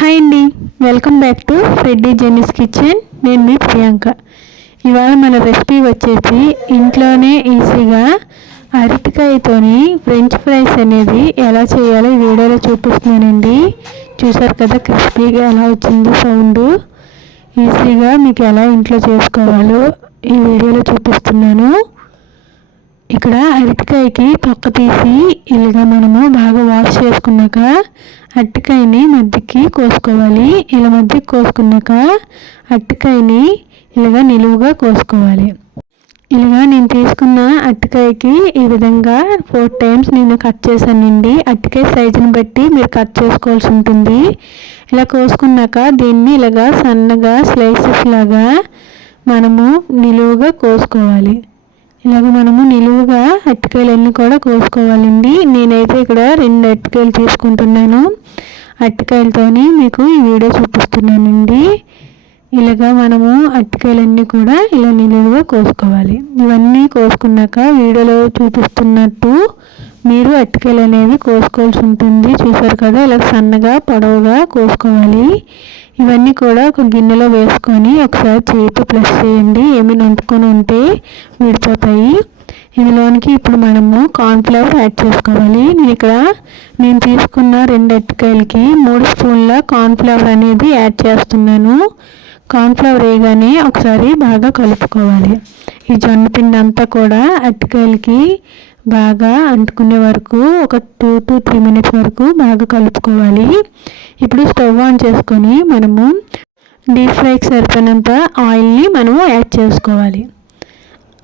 Hi అండి, welcome back to Freddie Jenny's kitchen. నేను మీ ప్రియాంక. ఇవాళ మన రెసిపీ వచ్చేసి ఇంట్లోనే ఈజీగా అరటికాయతోని ఫ్రెంచ్ ఫ్రైస్ అనేది ఎలా చేయాలో ఈ వీడియోలో చూపిస్తున్నానండి. చూసారు కదా క్రిస్పీగా ఎలా వచ్చిందో సౌండ్. ఈజీగా మీకు ఎలా ఇంట్లో చేసుకోవాలో ఈ వీడియోలో చూపిస్తున్నాను. ఇక్కడ అరటికాయకి తొక్క తీసి ఇలాగా మనము బాగా వాష్ చేసుకున్నాక అరటికాయని మధ్యకి కోసుకోవాలి. ఇలా మధ్యకి కోసుకున్నాక అరటికాయని ఇలాగా నిలువుగా కోసుకోవాలి. ఇలాగా నేను తీసుకున్న అరటికాయకి ఈ విధంగా 4 times నేను కట్ చేశానండి. అరటికాయ సైజుని బట్టి మీరు కట్ చేసుకోవాల్సి ఉంటుంది. ఇలా కోసుకున్నాక దీన్ని ఇలాగా సన్నగా స్లైసెస్ లాగా మనము నిలువుగా కోసుకోవాలి. ఇలాగ మనము నిలువుగా అరటికాయలన్నీ కూడా కోసుకోవాలండి. నేనైతే ఇక్కడ 2 అరటికాయలు తీసుకుంటున్నాను. అరటికాయలతోని మీకు ఈ వీడియో చూపిస్తున్నానండి. ఇలాగా మనము అరటికాయలన్నీ కూడా ఇలా నిలువుగా కోసుకోవాలి. ఇవన్నీ కోసుకున్నాక వీడియోలో చూపిస్తున్నట్టు మీరు అరటికాయలు అనేవి కోసుకోవాల్సి ఉంటుంది. చూసారు కదా, ఇలా సన్నగా పొడవుగా కోసుకోవాలి. ఇవన్నీ కూడా ఒక గిన్నెలో వేసుకొని ఒకసారి చేతితో ప్రెస్ చేయండి. ఏమైనా అంటుకొని ఉంటే విడిపోతాయి. ఇందులోనికి ఇప్పుడు మనము కార్న్ఫ్లవర్ యాడ్ చేసుకోవాలి. నేను తీసుకున్న 2 అరటికాయలకి 3 స్పూన్ల కార్న్ఫ్లవర్ అనేది యాడ్ చేస్తున్నాను. కార్న్ఫ్లవర్ వేయగానే ఒకసారి బాగా కలుపుకోవాలి. ఈ జొన్న పిండి అంతా కూడా అరటికాయలకి బాగా అంటుకునే వరకు ఒక 2 to 3 minutes వరకు బాగా కలుపుకోవాలి. ఇప్పుడు స్టవ్ ఆన్ చేసుకొని మనము డీప్ ఫ్రైకి సరిపోయినంత ఆయిల్ని మనము యాడ్ చేసుకోవాలి.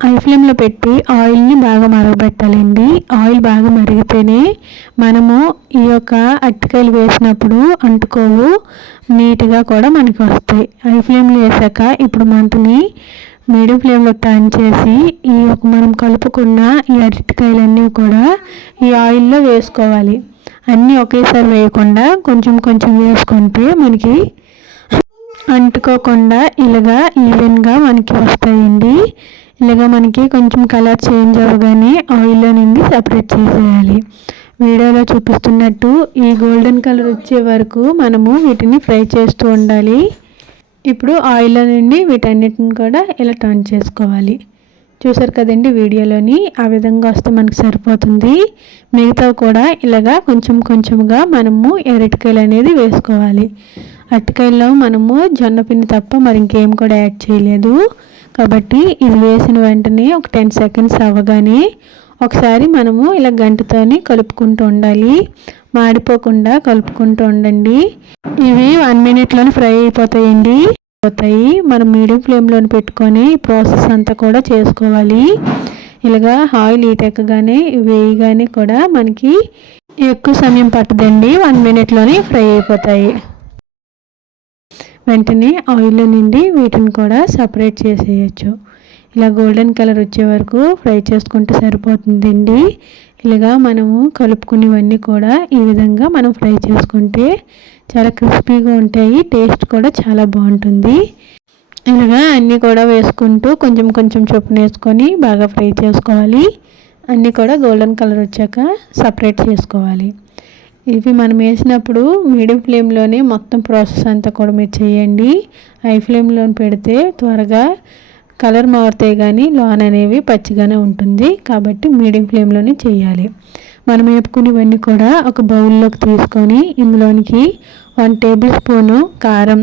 హై ఫ్లేమ్లో పెట్టి ఆయిల్ని బాగా మరగబెట్టాలండి. ఆయిల్ బాగా మరిగితేనే మనము ఈ యొక్క అరటికాయలు వేసినప్పుడు అంటుకోవు, నీట్గా కూడా మనకి వస్తాయి. హై ఫ్లేమ్లో వేసాక ఇప్పుడు మంటని మీడియం ఫ్లేమ్లో టర్న్ చేసి మనం కలుపుకున్న ఈ అరటికాయలన్నీ కూడా ఈ ఆయిల్లో వేసుకోవాలి. అన్నీ ఒకేసారి వేయకుండా కొంచెం కొంచెం వేసుకుంటే మనకి అంటుకోకుండా ఇలాగా ఈవెన్గా మనకి వస్తాయండి. ఇలాగా మనకి కొంచెం కలర్ చేంజ్ అవ్వగానే ఆయిల్లో నుండి సపరేట్ చేసేయాలి. వీడియోలో చూపిస్తున్నట్టు ఈ గోల్డెన్ కలర్ వచ్చే వరకు మనము వీటిని ఫ్రై చేస్తూ ఉండాలి. ఇప్పుడు ఆయిల్లో నుండి వీటన్నిటిని కూడా ఇలా టర్న్ చేసుకోవాలి. చూసారు కదండి వీడియోలోని, ఆ విధంగా వస్తే మనకు సరిపోతుంది. మిగతా కూడా ఇలాగా కొంచెం కొంచెంగా మనము అరటికాయలు అనేది వేసుకోవాలి. అరటికాయల్లో మనము జొన్నపిండి తప్ప మరి ఇంకేం కూడా యాడ్ చేయలేదు కాబట్టి ఇది వేసిన వెంటనే ఒక 10 seconds అవ్వగానే ఒకసారి మనము ఇలా గంటతోని కలుపుకుంటూ ఉండాలి. మాడిపోకుండా కలుపుకుంటూ ఉండండి. ఇవి 1 minute ఫ్రై అయిపోతాయండి. మనం మీడియం ఫ్లేమ్లో పెట్టుకొని ఈ ప్రాసెస్ అంతా కూడా చేసుకోవాలి. ఇలాగా ఆయిల్ హీట్ ఎక్కగానే వేయగానే కూడా మనకి ఎక్కువ సమయం పట్టదండి. 1 minute ఫ్రై అయిపోతాయి. వెంటనే ఆయిల్లో నుండి వీటిని కూడా సపరేట్ చేసేయచ్చు. ఇలా గోల్డెన్ కలర్ వచ్చే వరకు ఫ్రై చేసుకుంటే సరిపోతుందండి. ఇలాగా మనము కలుపుకునేవన్నీ కూడా ఈ విధంగా మనం ఫ్రై చేసుకుంటే చాలా క్రిస్పీగా ఉంటాయి. టేస్ట్ కూడా చాలా బాగుంటుంది. ఇలాగా అన్నీ కూడా వేసుకుంటూ కొంచెం కొంచెం చొప్పున వేసుకొని బాగా ఫ్రై చేసుకోవాలి. అన్నీ కూడా గోల్డెన్ కలర్ వచ్చాక సపరేట్ చేసుకోవాలి. ఇవి మనం వేసినప్పుడు మీడియం ఫ్లేమ్లోనే మొత్తం ప్రాసెస్ అంతా కూడా మీరు చేయండి. హై ఫ్లేమ్లో పెడితే త్వరగా కలర్ మారుతాయి కానీ లోన్ అనేవి పచ్చిగానే ఉంటుంది. కాబట్టి మీడియం ఫ్లేమ్లోనే చేయాలి. మనం వేపుకునేవన్నీ కూడా ఒక బౌల్లోకి తీసుకొని ఇందులోనికి 1 tablespoon కారం,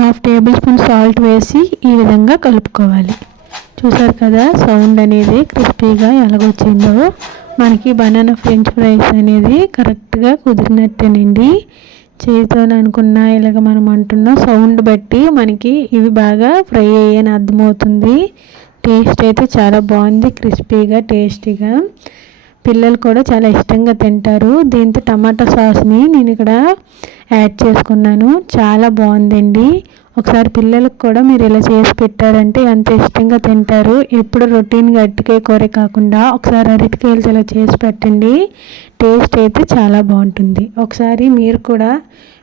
1/2 tablespoon సాల్ట్ వేసి ఈ విధంగా కలుపుకోవాలి. చూసారు కదా సౌండ్ అనేది క్రిస్పీగా ఎలాగొచ్చిందో. మనకి బనానా ఫ్రెంచ్ ఫ్రైస్ అనేది కరెక్ట్గా కుదిరినట్టేనండి. చేతితో అనుకున్న ఇలాగ మనం అంటున్న సౌండ్ బట్టి మనకి ఇవి బాగా ఫ్రై అయ్యని అర్థమవుతుంది. టేస్ట్ అయితే చాలా బాగుంది, క్రిస్పీగా టేస్టీగా. పిల్లలు కూడా చాలా ఇష్టంగా తింటారు. దీంతో టమాటా సాస్ని నేను ఇక్కడ యాడ్ చేసుకున్నాను. చాలా బాగుందండి. ఒకసారి పిల్లలకు కూడా మీరు ఇలా చేసి పెట్టారంటే ఎంత ఇష్టంగా తింటారు. ఎప్పుడు రొటీన్గా అరటికాయ కూర కాకుండా ఒకసారి అరటికాయలు ఇలా చేసి పెట్టండి. టేస్ట్ అయితే చాలా బాగుంటుంది. ఒకసారి మీరు కూడా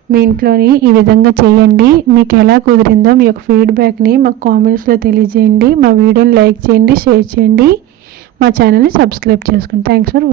మీ ఇంట్లోని ఈ విధంగా చేయండి. మీకు ఎలా కుదిరిందో మీ యొక్క ఫీడ్బ్యాక్ని మాకు కామెంట్స్లో తెలియజేయండి. మా వీడియోని లైక్ చేయండి, షేర్ చేయండి, మా ఛానల్ని సబ్స్క్రైబ్ చేసుకోండి. Thanks for